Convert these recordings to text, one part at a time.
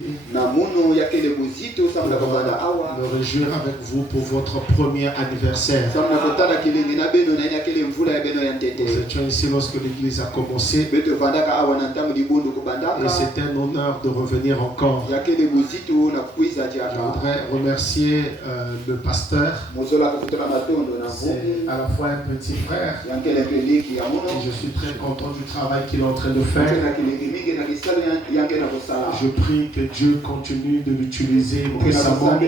Me réjouir avec vous pour votre premier anniversaire. Nous étions ici lorsque l'église a commencé et c'est un honneur de revenir encore. Je voudrais remercier le pasteur. C'est à la fois un petit frère et je suis très content du travail qu'il est en train de faire. Je prie que Dieu continue de l'utiliser puissamment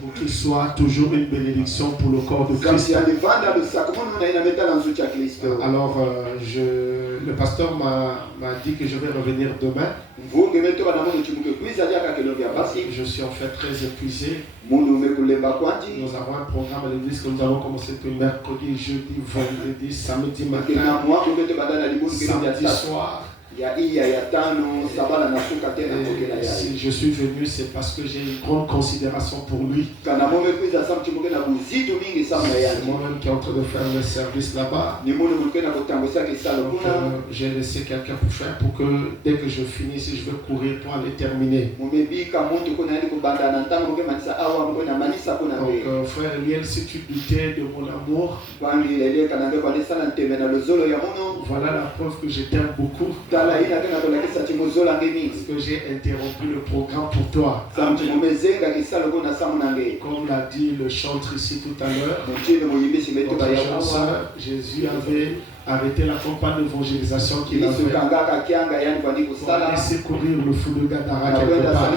pour qu'il soit toujours une bénédiction pour le corps de Christ. Alors, le pasteur m'a dit que je vais revenir demain. Je suis en fait très épuisé. Nous avons un programme à l'église que nous allons commencer le mercredi, jeudi, vendredi, samedi matin, samedi soir. Si je suis venu, c'est parce que j'ai une grande considération pour lui. C'est moi-même qui est en train de faire le service là-bas. J'ai laissé quelqu'un pour faire pour que dès que je finis, si je veux courir pour aller terminer. Donc, frère Eliel, si tu doutais de mon amour, voilà la preuve que je t'aime beaucoup. Parce que j'ai interrompu le programme pour toi. Comme l'a dit le chantre ici tout à l'heure, notre jeune sœur, Jésus avait arrêté la campagne d'évangélisation qu'il avait pour laisser courir le fou de Gadara quelque part.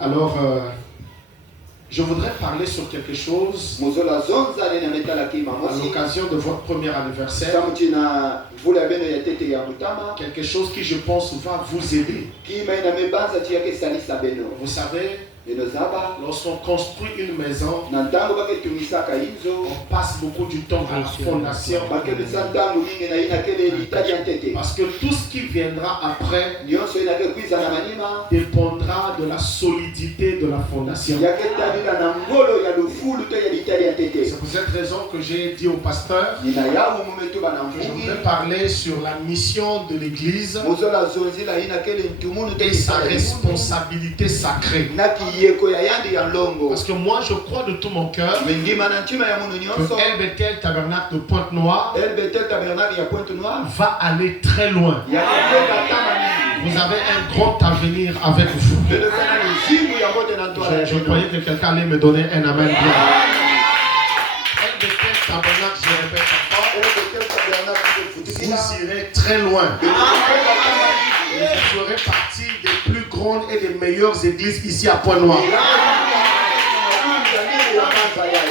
Alors, je voudrais parler sur quelque chose à l'occasion de votre premier anniversaire. Quelque chose qui, je pense, va vous aider. Vous savez, lorsqu'on construit une maison, on passe beaucoup du temps à la fondation. Parce que tout ce qui viendra après dépendra de la solidité de la fondation. C'est pour cette raison que j'ai dit au pasteur que je voudrais parler sur la mission de l'église et sa responsabilité sacrée. Parce que moi je crois de tout mon cœur que El-Bethel Tabernacle de Pointe-Noire va aller très loin. Vous avez un grand avenir avec vous. Je croyais que quelqu'un allait me donner un amen bien. El-Bethel Tabernacle, je répète encore, vous irez très loin. Et vous ferez partie des plus grandes et des meilleures églises ici à Pointe-Noire.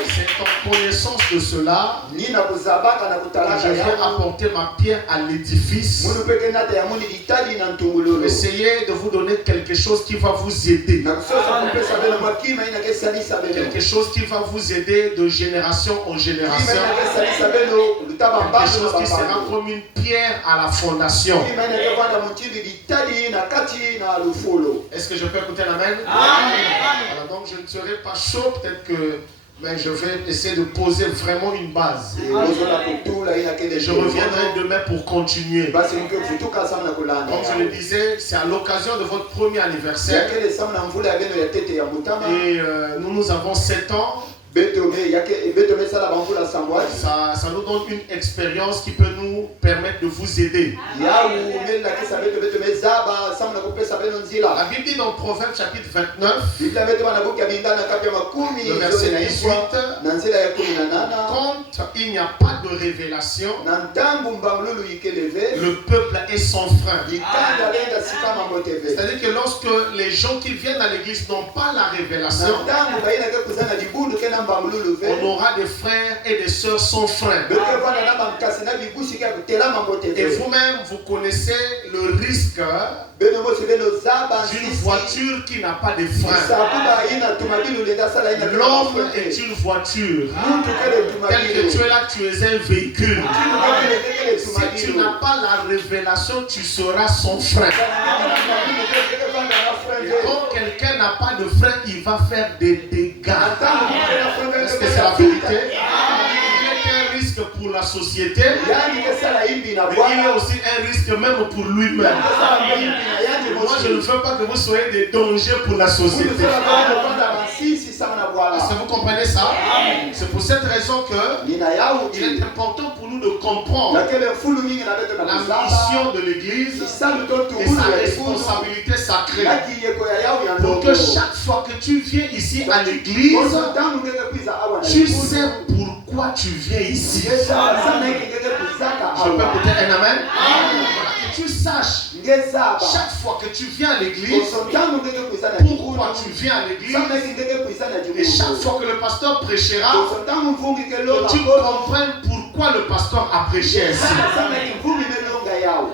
C'est en connaissance de cela que je vais apporter ma pierre à l'édifice pour essayer de vous donner quelque chose qui va vous aider. Quelque chose qui va vous aider de génération en génération. Quelque chose qui sera comme une pierre à la fondation. Est-ce que je peux écouter l'amen? Alors donc je ne serai pas chaud, peut-être que je vais essayer de poser vraiment une base. Je reviendrai demain pour continuer. Comme je le disais, c'est à l'occasion de votre premier anniversaire. Et nous avons 7 ans. Ça nous donne une expérience qui peut nous permettre de vous aider. La Bible dit dans Proverbes chapitre 29, le verset 18, quand il n'y a pas de révélation, le peuple est sans frein. C'est-à-dire que lorsque les gens qui viennent à l'église n'ont pas la révélation, on aura des frères et des sœurs sans frein. Et vous-même, vous connaissez le risque d'une voiture qui n'a pas de frein. L'homme est une voiture. Tel que tu es là, tu es un véhicule. Si tu n'as pas la révélation, tu seras sans frein. Quand quelqu'un n'a pas de frein, il va faire des dégâts. Est-ce que c'est la vérité? Il est un risque pour la société, mais il est aussi un risque même pour lui-même. Moi, je ne veux pas que vous soyez des dangers pour la société. Est-ce que vous comprenez ça? C'est pour cette raison qu'il est important pour nous de comprendre la mission de l'Église et sa responsabilité sacrée. Pour que chaque fois que tu viens ici à l'Église, tu sais pourquoi tu viens ici. Je peux écouter un amen? Que tu saches chaque fois que tu viens à l'église, pourquoi tu viens à l'église, et chaque fois que le pasteur prêchera, que tu comprennes pourquoi le pasteur a prêché ainsi.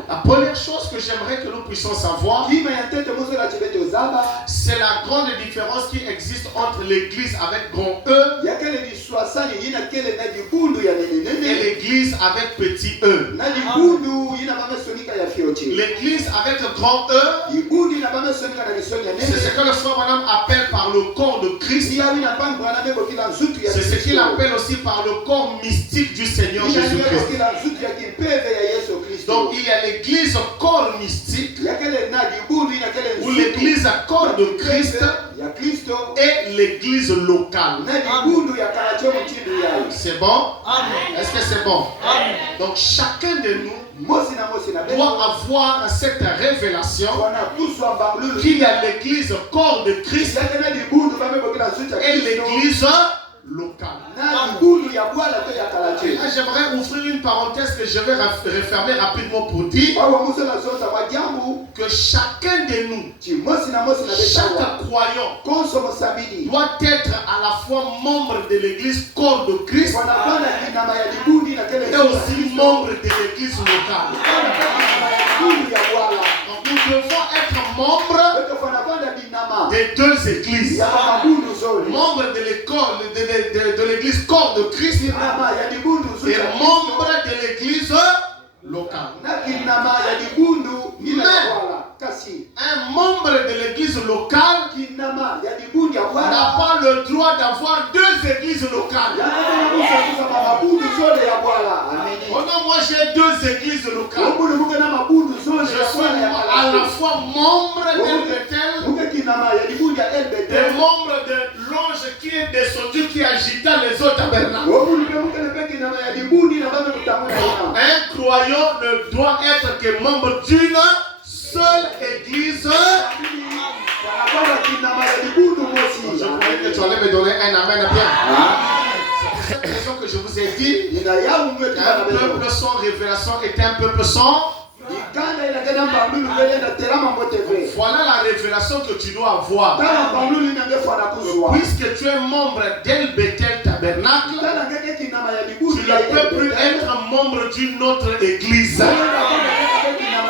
La première chose que j'aimerais que nous puissions savoir, c'est la grande différence qui existe entre l'église avec grand E et l'église avec petit E. L'église avec grand E, c'est ce que le frère Branham appelle par le corps de Christ. C'est ce qu'il appelle aussi par le corps mystique du Seigneur Jésus-Christ. Donc il y a l'église corps mystique, ou l'église corps de Christ, et l'église locale. C'est bon? Est-ce que c'est bon? Donc chacun de nous doit avoir cette révélation qu'il y a l'église corps de Christ et l'église locale. J'aimerais ouvrir une parenthèse que je vais refermer rapidement pour dire que chacun de nous, chaque croyant, doit être à la fois membre de l'église corps de Christ et aussi membre de l'église locale. Donc nous devons être membres des deux églises, membres de l'école de l'église corps de Christ et membres de l'église locale. Mais un membre de l'église locale n'a pas le droit d'avoir deux églises locales. Oh non, moi j'ai deux églises locales. Je suis à la fois membre d'El Bethel et membre de l'ange qui est descendu, qui agita les autres tabernacles. Un croyant ne doit être que membre d'une seule église. Je croyais que tu allais me donner un amen bien. C'est cette raison que je vous ai dit qu'un peuple sans révélation est un peuple sans. Voilà la révélation que tu dois avoir. Puisque tu es membre d'El Bethel Tabernacle, tu ne peux plus être membre d'une autre église.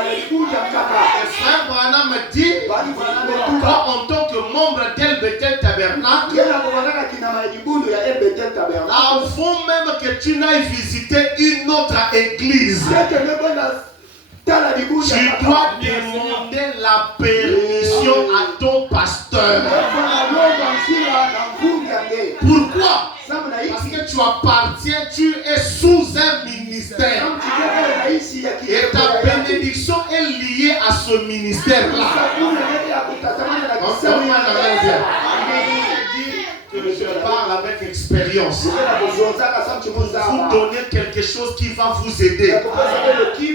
Et frère Branham me dit, toi en tant que membre d'El Bethel Tabernacle, avant même que tu n'ailles visiter une autre église, tu dois demander la permission à ton pasteur. Pourquoi? Parce que tu appartiens, tu es sous un ministère. Et ta bénédiction est liée à ce ministère-là. Je parle avec expérience. Vous donnez quelque chose qui va vous aider.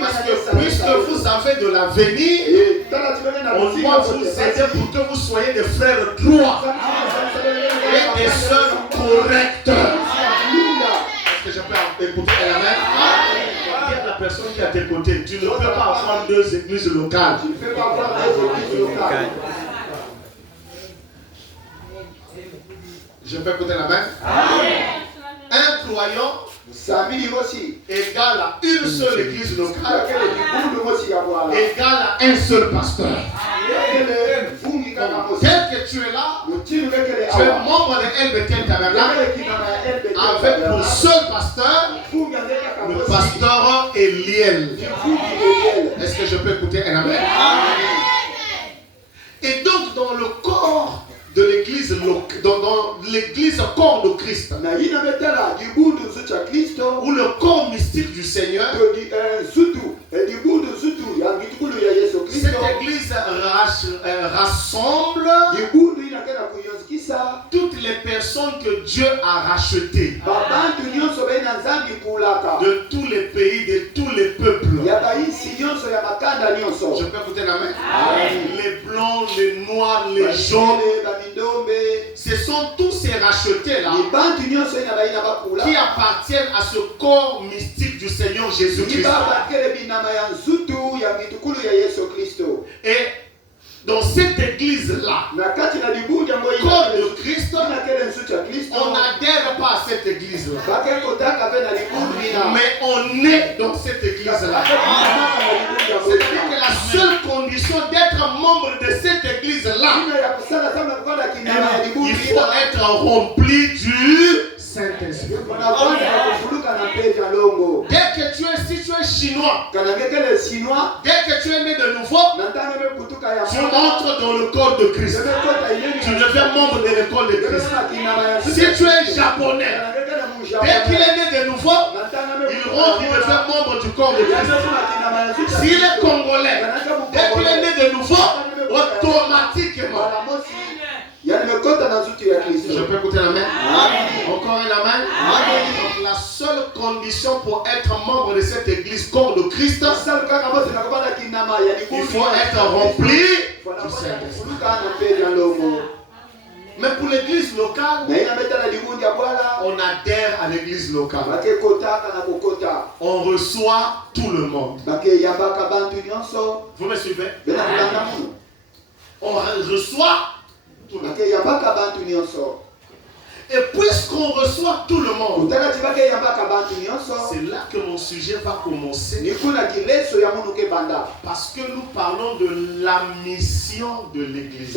Parce que puisque vous avez de l'avenir, on doit vous aider pour que vous soyez des frères droits et des sœurs correctes. Est-ce que je peux écouter la main? Regarde la personne qui est à tes côtés. Tu ne peux pas avoir deux églises locales. Tu ne peux pas avoir deux églises locales. Je peux écouter la main? Un croyant égale à une seule église locale, égale à un seul pasteur. Donc, tel que tu es là, tu es membre de El Bethel Tabernacle avec pour seul pasteur le pasteur Eliel. Est-ce que je peux écouter un amen? Et donc dans le corps de l'église dans l'église corps de Christ, ou le corps mystique du Seigneur, cette église rassemble toutes les personnes que Dieu a rachetées de tous les pays, de tous les peuples. Je peux écouter la main? Les blancs, les noirs, les jaunes, ce sont tous ces rachetés-là qui appartiennent à ce corps mystique du Seigneur Jésus-Christ. Et dans cette église-là, corps de Christ, on n'adhère pas à cette église-là. Mais on est dans cette église-là. C'est-à-dire que la seule condition d'être membre de cette église-là, il faut être rempli du Saint-Esprit. Dès que tu es, si tu es chinois, dès que tu es né de nouveau, tu entres dans le corps de Christ. Tu deviens membre de l'école de Christ. Si tu es japonais, dès qu'il est né de nouveau, il rentre, il devient membre du corps de Christ. S'il est congolais, dès qu'il est né de nouveau, automatiquement. Je peux écouter la main? Encore une main? Donc la seule condition pour être membre de cette église corps de Christ, il faut être rempli du Saint-Esprit. Mais pour l'église locale, on adhère à l'église locale. On reçoit tout le monde. Vous me suivez? On reçoit tout le monde. Et puisqu'on reçoit tout le monde, c'est là que mon sujet va commencer. Parce que nous parlons de la mission de l'église.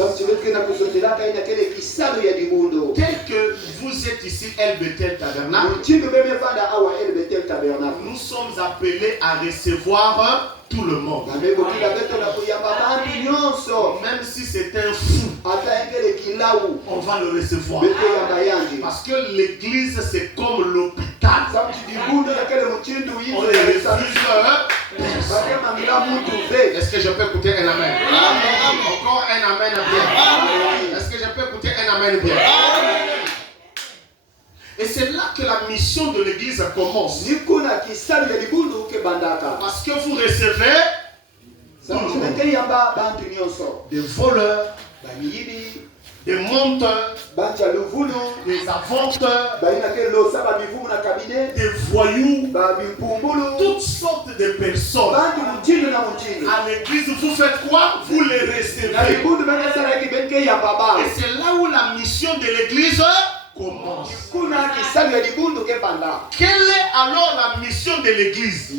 Tel que vous êtes ici, El Bethel Tabernacle, nous sommes appelés à recevoir tout le monde. Même si c'est un fou, on va le recevoir. Parce que l'église, c'est comme l'hôpital. On les refuse. Est-ce que je peux écouter un amen? Encore un amen bien. Est-ce que je peux écouter un amen bien? Et c'est là que la mission de l'église commence. Parce que vous recevez des voleurs, des menteurs, des inventeurs, des voyous, toutes sortes de personnes. À l'église, vous faites quoi? Vous les recevez. Et c'est là où la mission de l'église commence. Quelle est alors la mission de l'église?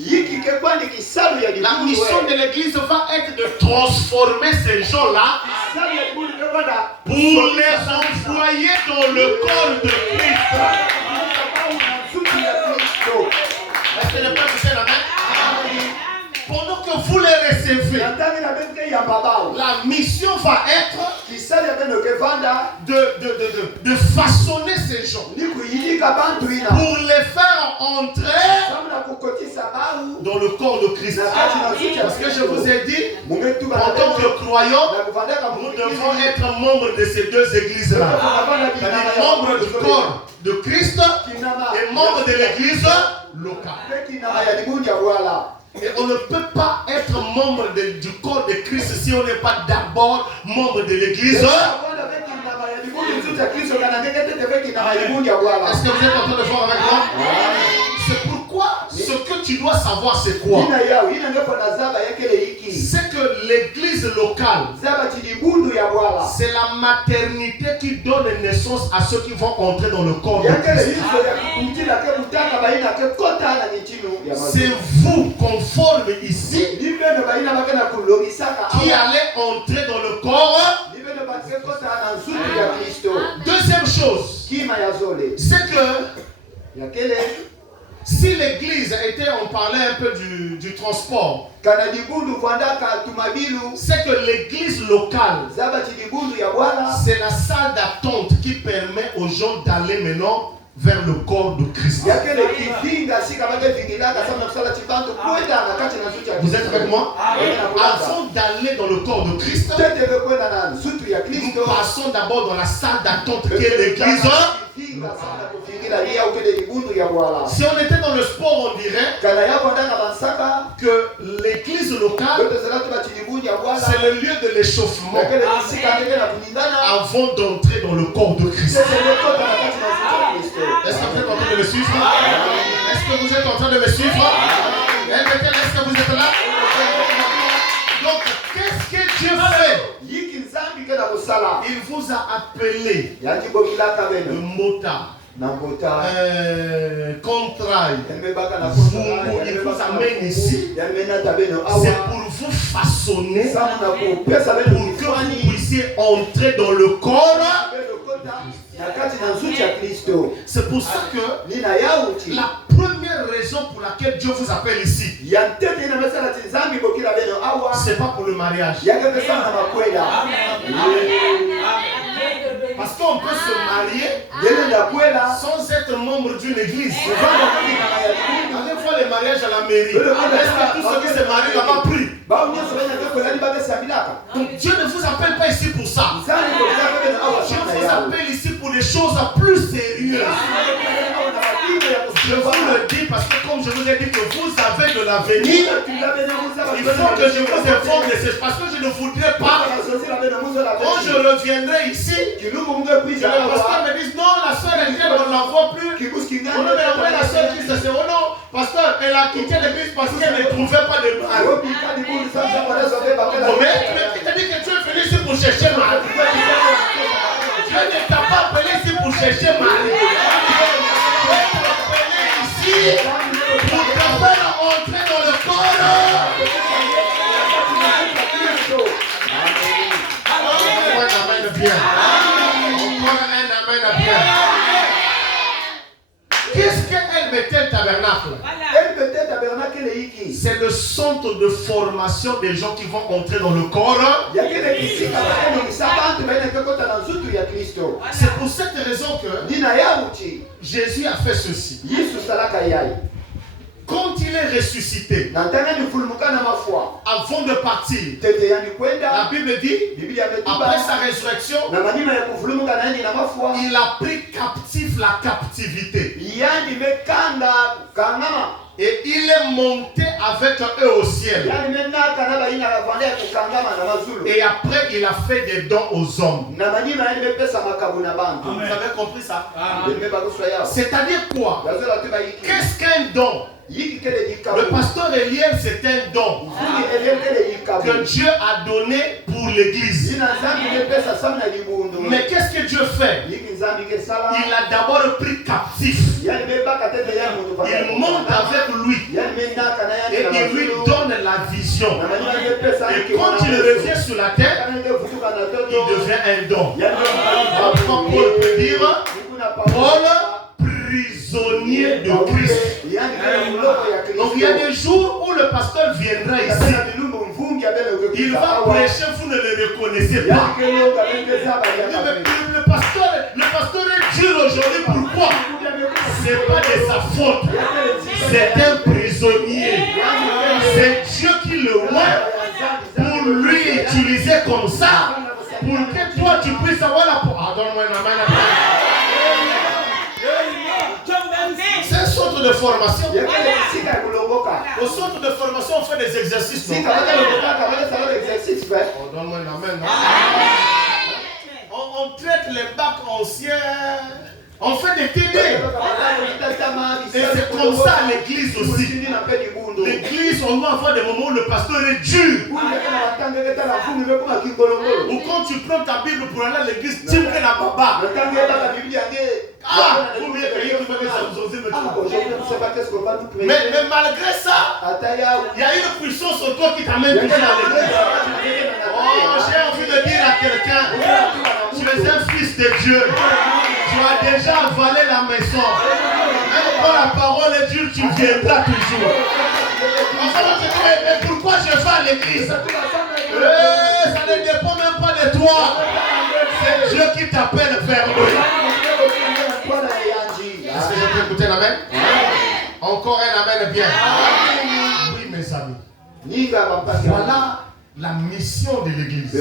La mission de l'église va être de transformer ces gens-là pour les envoyer dans le corps de Christ. Est-ce que le peuple sait la main? Pendant que vous les recevez, la mission va être de façonner ces gens pour les faire entrer dans le corps de Christ. Parce que je vous ai dit, en tant que croyants, nous devons être membres de ces deux églises-là. Membres du corps de Christ et membres de l'église locale. Et on ne peut pas être membre du corps de Christ si on n'est pas d'abord membre de l'église. Est-ce que vous êtes en train de voir avec moi? C'est pourquoi ce que tu dois savoir, c'est quoi? C'est que l'église locale, c'est la maternité qui donne naissance à ceux qui vont entrer dans le corps de Christ. C'est vous, conforme ici, qui allez entrer dans le corps. Deuxième chose, c'est que si l'église était, on parlait un peu du transport, c'est que l'église locale, c'est la salle d'attente qui permet aux gens d'aller maintenant vers le corps de Christ. Vous êtes avec moi? Avant d'aller dans le corps de Christ, nous passons d'abord dans la salle d'attente qui est l'église. Si on était dans le sport, on dirait que l'église locale, c'est le lieu de l'échauffement avant d'entrer dans le corps de Christ. Est-ce que vous êtes en train de me suivre? Est-ce que vous êtes en train de me suivre? Est-ce que vous êtes là? Donc, qu'est-ce que Dieu fait? Il vous a appelé le motard, contrail, il vous amène ici, c'est pour vous façonner, pour que vous puissiez entrer dans le corps. C'est pour ça que la première raison pour laquelle Dieu vous appelle ici, c'est pas pour le mariage. Parce qu'on peut se marier sans être membre d'une église. Des fois les mariages à la mairie, est-ce que tous ceux qui se marient n'ont pas pris? Donc Dieu ne vous appelle pas ici pour ça. Dieu vous appelle ici pour des choses plus sérieuses. Je vous le dis parce que comme je vous ai dit que vous avez de l'avenir, il faut que je vous informe de ce, parce que je ne voudrais pas, quand je reviendrai ici, que le pasteur me dise non, la soeur elle vient, on ne la voit plus. On ne me la la soeur qui se dit oh non, pasteur, elle a quitté l'église parce qu'elle ne trouvait pas de mari. Mais tu t'as dit que tu es venu ici pour chercher mari. Dieu ne t'a pas appelé ici pour chercher mari. Pour te faire entrer dans le corps. Qu'est-ce qu'elle mettait le tabernacle? C'est le centre de formation des gens qui vont entrer dans le corps. C'est pour cette raison que Jésus a fait ceci. Quand il est ressuscité, avant de partir, la Bible dit, après sa résurrection, il a pris captif la captivité. Et il est monté avec eux au ciel. Et après, il a fait des dons aux hommes. Vous avez compris ça? C'est-à-dire quoi? Qu'est-ce qu'un don? Le pasteur Eliel, c'est un don que Dieu a donné pour l'église. Mais qu'est-ce que Dieu fait? Il a d'abord pris captif. Il monte avec lui et il lui donne la vision. Et quand il revient sur la terre, il devient un don. Comme Paul peut dire, Paul, prisonnier de Christ. Donc il y a des jours où le pasteur viendra ici. Il va prêcher, vous ne le reconnaissez pas. Le pasteur est dur aujourd'hui. Pourquoi? Ce n'est pas de sa faute. C'est un prisonnier. C'est Dieu qui le voit pour lui utiliser comme ça. Pour que toi tu puisses avoir la... Donne-moi une main. C'est un centre de formation. Au centre de formation, on fait des exercices. Non? Donne-moi une main. On traite les bacs anciens. On fait des TD. Et c'est comme ça à l'église aussi. L'église, on doit avoir des moments où le pasteur est dur. Ou quand tu prends ta Bible pour aller à l'église, tu mets la baba. Mais malgré ça, il y a une puissance en toi qui t'amène toujours à l'église. Oh, j'ai envie de dire à quelqu'un, tu es un fils de Dieu. Tu as déjà avalé la maison. Même quand la parole est dure, tu viendras toujours. Mais pourquoi je vais à l'église? Ça ne dépend même pas de toi. C'est Dieu qui t'appelle vers lui. Est-ce que je peux écouter l'amen? Encore un amen bien. Oui, mes amis. Voilà la mission de l'église.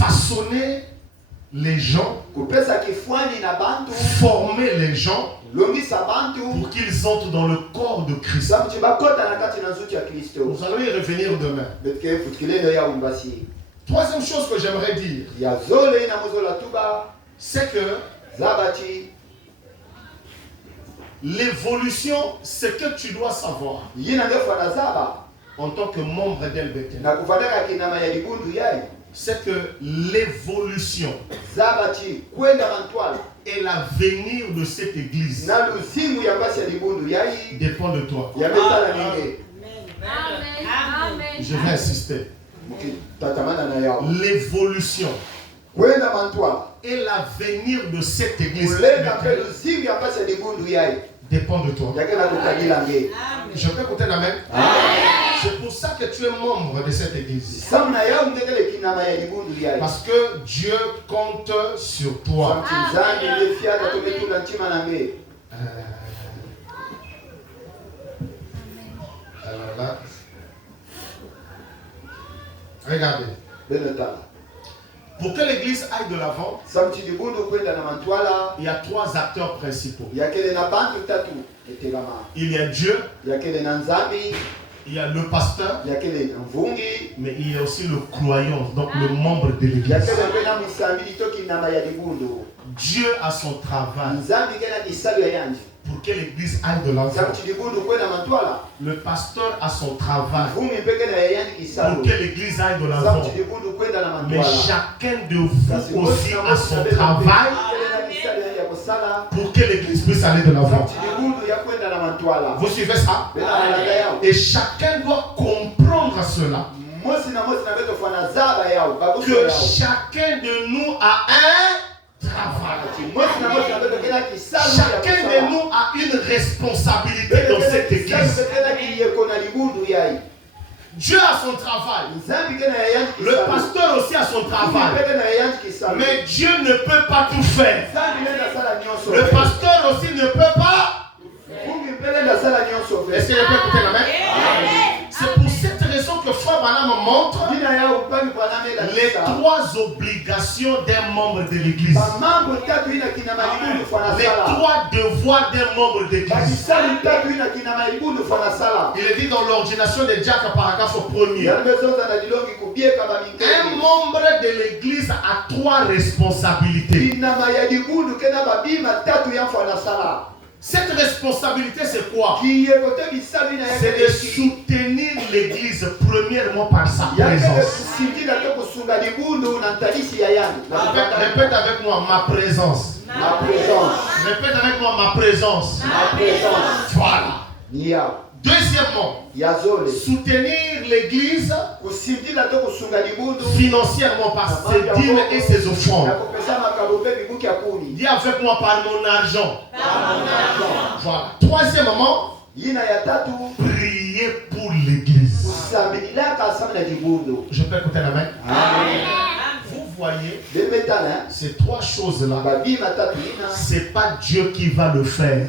Façonner les gens, former les gens pour qu'ils entrent dans le corps de Christ. Nous allons y revenir demain. Troisième chose que j'aimerais dire, c'est que l'évolution, ce que tu dois savoir en tant que membre d'LBT, c'est que l'évolution et l'avenir de cette église dépend de toi. Je vais insister. L'évolution et l'avenir de cette église dépend de toi. Je peux écouter l'amen? C'est pour ça que tu es membre de cette église. Parce que Dieu compte sur toi. Alors là, regardez. Pour que l'église aille de l'avant, il y a trois acteurs principaux. Il y a Dieu, il y a le pasteur, mais il y a aussi le croyant, donc le membre de l'église. Dieu a son travail pour que l'église aille de l'avant. Le pasteur a son travail pour que l'église aille de l'avant. Mais chacun de vous aussi a son travail pour que l'église puisse aller de l'avant. Vous suivez ça? Et chacun doit comprendre cela. Que chacun de nous a un travail. Chacun de nous a une responsabilité dans cette église. Dieu a son travail. Le pasteur aussi a son travail. Mais Dieu ne peut pas tout faire. Le pasteur aussi ne peut pas. Est-ce que je peux écouter la main? C'est pour cette raison que Frère Branham montre les trois obligations d'un membre de l'église. Les trois devoirs d'un membre d'église. Il est dit dans l'ordination des diacres, paragraphe 1er. Un membre de l'église a trois responsabilités. Cette responsabilité, c'est quoi? C'est de soutenir l'église premièrement par sa présence. Répète avec moi, ma présence. Répète avec moi, ma présence. Voilà. Deuxièmement, soutenir l'église financièrement par ses dîmes et ses offrandes. Dis avec moi, par mon argent. Voilà. Troisièmement, prier pour l'église. Je peux écouter la main? Vous voyez, ces trois choses-là, c'est pas Dieu qui va le faire.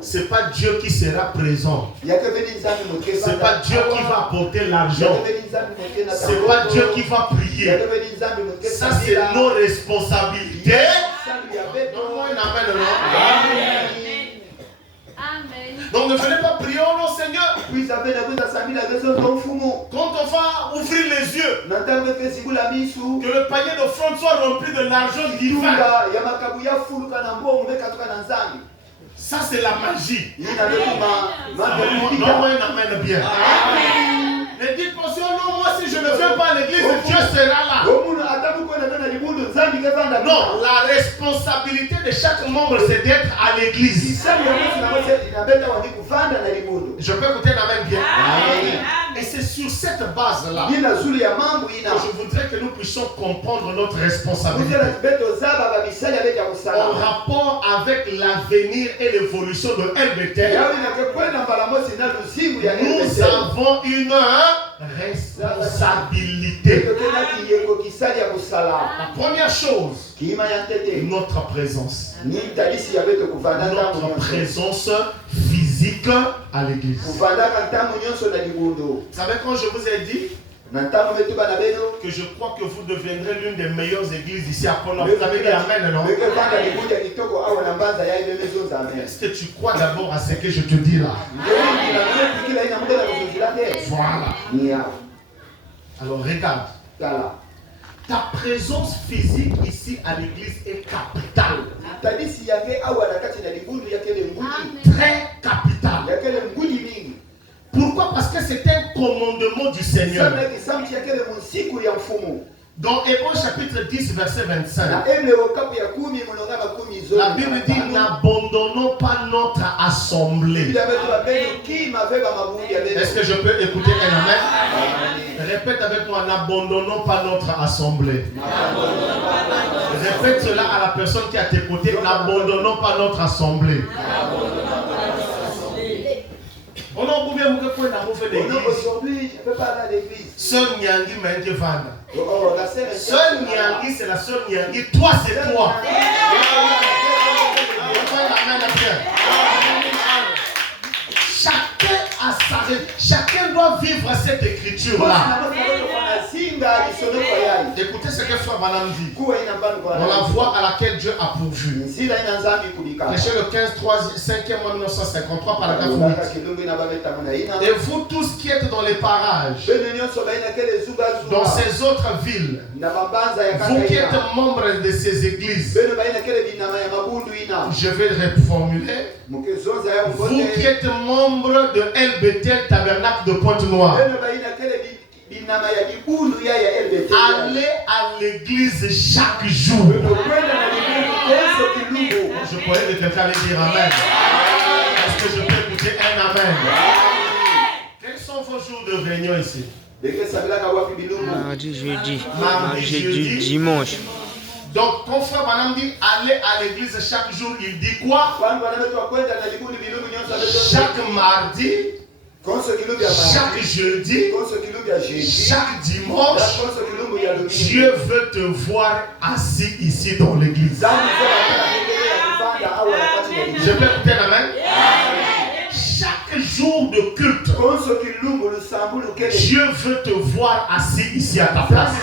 C'est pas Dieu qui sera présent. C'est pas Dieu qui va apporter l'argent. C'est pas Dieu qui va prier. Ça, c'est nos responsabilités. Donc ne venez pas prier au nom Seigneur. Quand on va ouvrir les yeux, que le panier d'offrande soit rempli de l'argent divin. Ça c'est la magie. Non, amen bien. Ne dites pas non, moi si je ne viens pas à l'église, Dieu sera là. Non, la responsabilité de chaque membre, c'est d'être à l'église. Je peux écouter l'amen bien. Et c'est sur cette base-là que je voudrais que nous puissions comprendre notre responsabilité en rapport avec l'avenir et l'évolution de LBT. Nous avons une responsabilité. La première chose, notre présence. Notre présence physique à l'église. Vous savez, quand je vous ai dit que je crois que vous deviendrez l'une des meilleures églises ici à Polo, vous avez dit amen, non? Est-ce que tu crois d'abord à ce que je te dis là? Voilà. Alors regarde. Ta présence physique ici à l'église est capitale. Très capitale. Pourquoi? Parce que c'est un commandement du Seigneur. Dans Hébreux chapitre 10, verset 25, la Bible dit: n'abandonnons pas notre assemblée. Est-ce que je peux écouter un amen? Répète avec moi: n'abandonnons pas notre assemblée. Répète cela à la personne qui est à tes côtés: n'abandonnons pas notre assemblée. Aujourd'hui, je ne peux pas aller à l'église. Seul Nyangi m'a vendre. Seul Nyangi, c'est la seule Nyangi. Toi, c'est toi. Chacun a sa raison. Chacun doit vivre cette écriture-là. Écoutez ce que Frère Branham dit. On la voie à laquelle Dieu a pourvu. Péché le 5e mois 1953, paragraphe 8. Et vous tous qui êtes dans les parages, dans ces autres villes, vous qui êtes membres de ces églises, je vais reformuler. Vous qui êtes membres de LBT Tabernacle de Pointe-Noire, allez à l'église chaque jour. Je pourrais de quelqu'un aller dire amen. Est-ce que je peux écouter un amen? Quels sont vos jours de réunion ici? Mardi, jeudi, dimanche. Donc, quand Frère Branham dit allez à l'église chaque jour, il dit quoi? Chaque mardi, chaque jeudi, chaque dimanche, Dieu veut te voir assis ici dans l'église. Je peux écouter l'amen? Chaque jour de culte, Dieu veut te voir assis ici à ta place.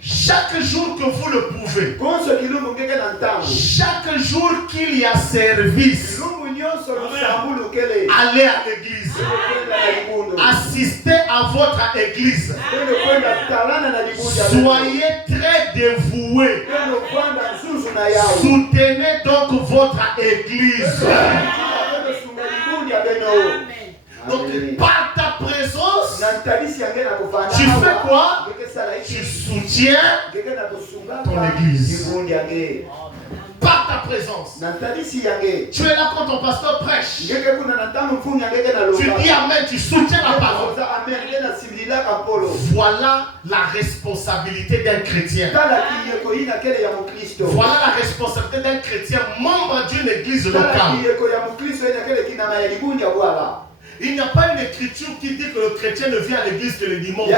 Chaque jour que vous le pouvez, chaque jour qu'il y a service, allez à l'église, assistez à votre église, soyez très dévoués, soutenez donc votre église. Donc, par ta présence, tu fais quoi? Tu soutiens ton église. Par ta présence. Tu es là quand ton pasteur prêche. Tu dis amen, tu soutiens la parole. Voilà la responsabilité d'un chrétien. Voilà la responsabilité d'un chrétien, membre d'une église locale. Il n'y a pas une écriture qui dit que le chrétien ne vient à l'église que le dimanche.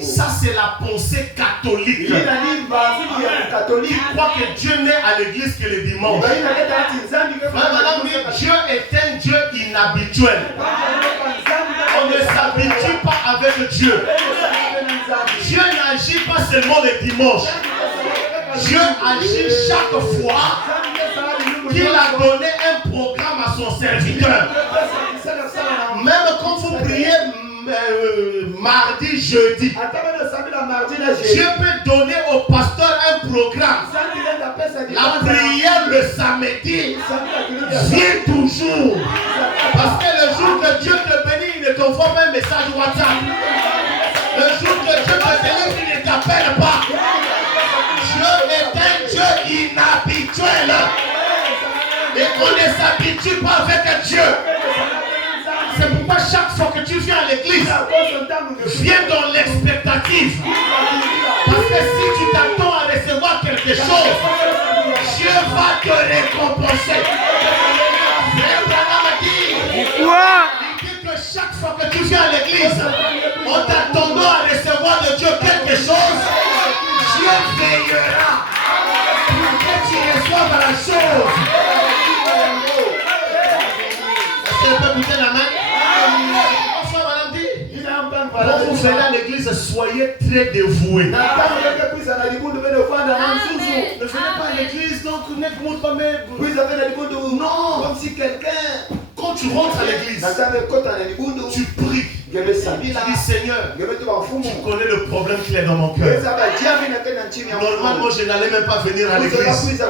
Ça, c'est la pensée catholique. Il croit que Dieu n'est à l'église que le dimanche. Dieu est un Dieu inhabituel. On ne s'habitue pas avec Dieu. Dieu n'agit pas seulement le dimanche. Dieu agit chaque fois qu'il a donné un programme à son serviteur. Même quand vous priez mardi, jeudi, Dieu peut donner au pasteur un programme. La prière le samedi vient toujours. Parce que le jour que Dieu te bénit, il ne t'envoie pas un message WhatsApp. Le jour que Dieu te bénit, il ne t'appelle pas. Dieu est un Dieu inhabituel. Et on ne s'habitue pas avec Dieu. C'est pourquoi chaque fois que tu viens à l'église, viens dans l'expectative. Parce que si tu t'attends à recevoir quelque chose, Dieu va te récompenser. Frère Branham a dit, il dit que chaque fois que tu viens à l'église, en t'attendant à recevoir de Dieu quelque chose, Dieu veillera pour que tu reçoives la chose. Est-ce que vous pouvez écouter la main? Quand vous venez à l'église, soyez très dévoués. Ne venez pas à l'église, donc n'écoute pas même. Non. Comme si quelqu'un, quand tu rentres à l'église, tu pries. Tu dis Seigneur, tu connais le problème qu'il y a dans mon cœur. Normalement, je n'allais même pas venir à l'église à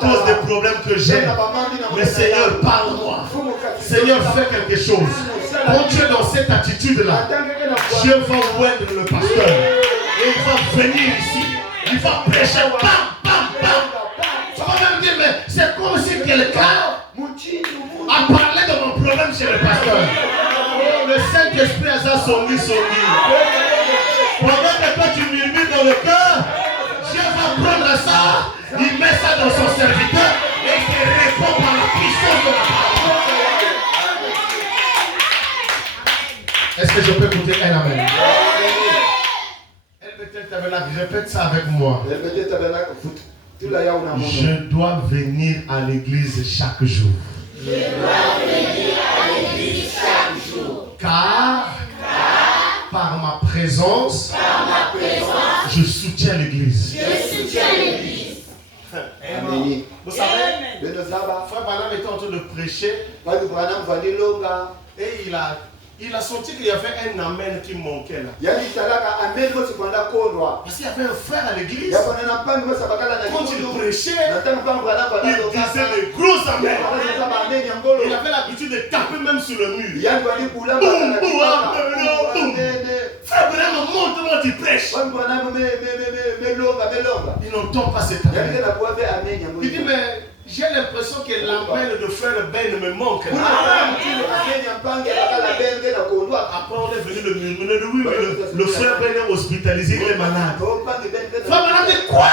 cause des problèmes que j'ai. Mais Seigneur, parle-moi. Seigneur, fais quelque chose. Quand tu es dans cette attitude-là, Dieu va oindre le pasteur. Et il va venir ici. Il va prêcher. Bam, bam, bam. Tu vas même dire, mais c'est comme si quelqu'un a parlé de mon problème chez le pasteur. Le Saint-Esprit a ça son lit. Pendant que toi tu murmures dans le cœur, Dieu va prendre ça, il met ça dans son serviteur et il te répond par la puissance de la parole. Est-ce que je peux écouter un amen? Répète ça avec moi. Je dois venir à l'église chaque jour. Car par ma présence, je soutiens l'église. Vous savez, Frère Branham était en train de prêcher et il a senti qu'il y avait un amen qui manquait là. Parce qu'il y avait un frère à l'église. Quand il prêchait, il disait des gros amens. Il avait l'habitude de taper même sur le mur. Frère Branham, montre-moi tu prêches. Il n'entend pas cet amen. Il dit mais j'ai l'impression que l'amen de frère Ben me manque. Après on est venu le murmurer, oui, le frère Ben est hospitalisé, il est malade. Frère Branham dit quoi?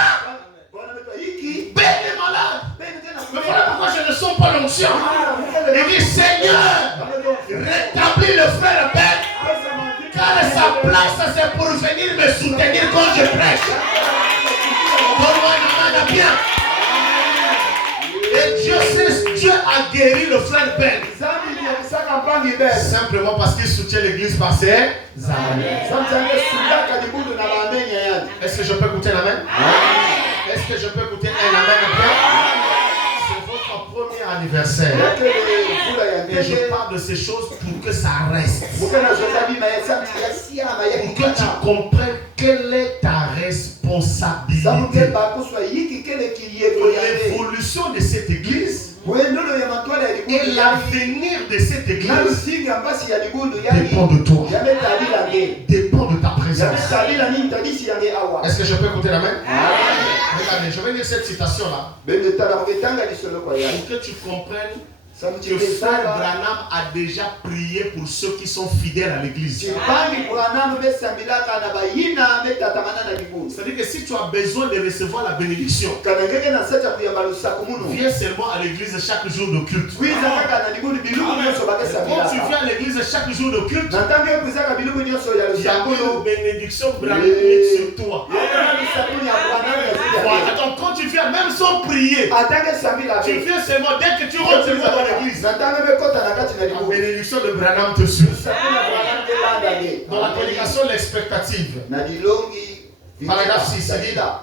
Ben est malade. Mais voilà pourquoi je ne sens pas l'onction. Il dit Seigneur, rétablis le frère Ben, car sa place c'est pour venir me soutenir quand je prêche. Donne-moi une main bien. Et Dieu a guéri le frère Ben. Simplement parce qu'il soutient l'église par ses amens. Est-ce que je peux écouter l'amen? Est-ce que je peux écouter un amen après? C'est votre premier anniversaire. Et je parle de ces choses pour que ça reste. Pour que tu comprennes quelle est ta responsabilité. L'évolution de cette église et l'avenir de cette église dépend de toi, dépend de ta présence. Est-ce que je peux écouter la main? Regardez, je vais lire cette citation-là pour que tu comprennes que frère Branham a déjà prié pour ceux qui sont fidèles à l'église. C'est-à-dire que si tu as besoin de recevoir la bénédiction, viens seulement à l'église chaque jour de culte. Quand tu viens à l'église chaque jour de culte, il y a une bénédiction branhamique sur toi. Attends, quand tu viens même sans prier, tu viens seulement dès que tu rentres dans l'église, la bénédiction de Branham te suit. Dans la prédication l'expectative, paragraphe 6,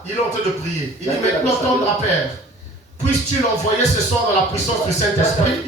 il est en train de prier. Il dit maintenant tendre à Père, puisses-tu l'envoyer ce soir dans la puissance du Saint-Esprit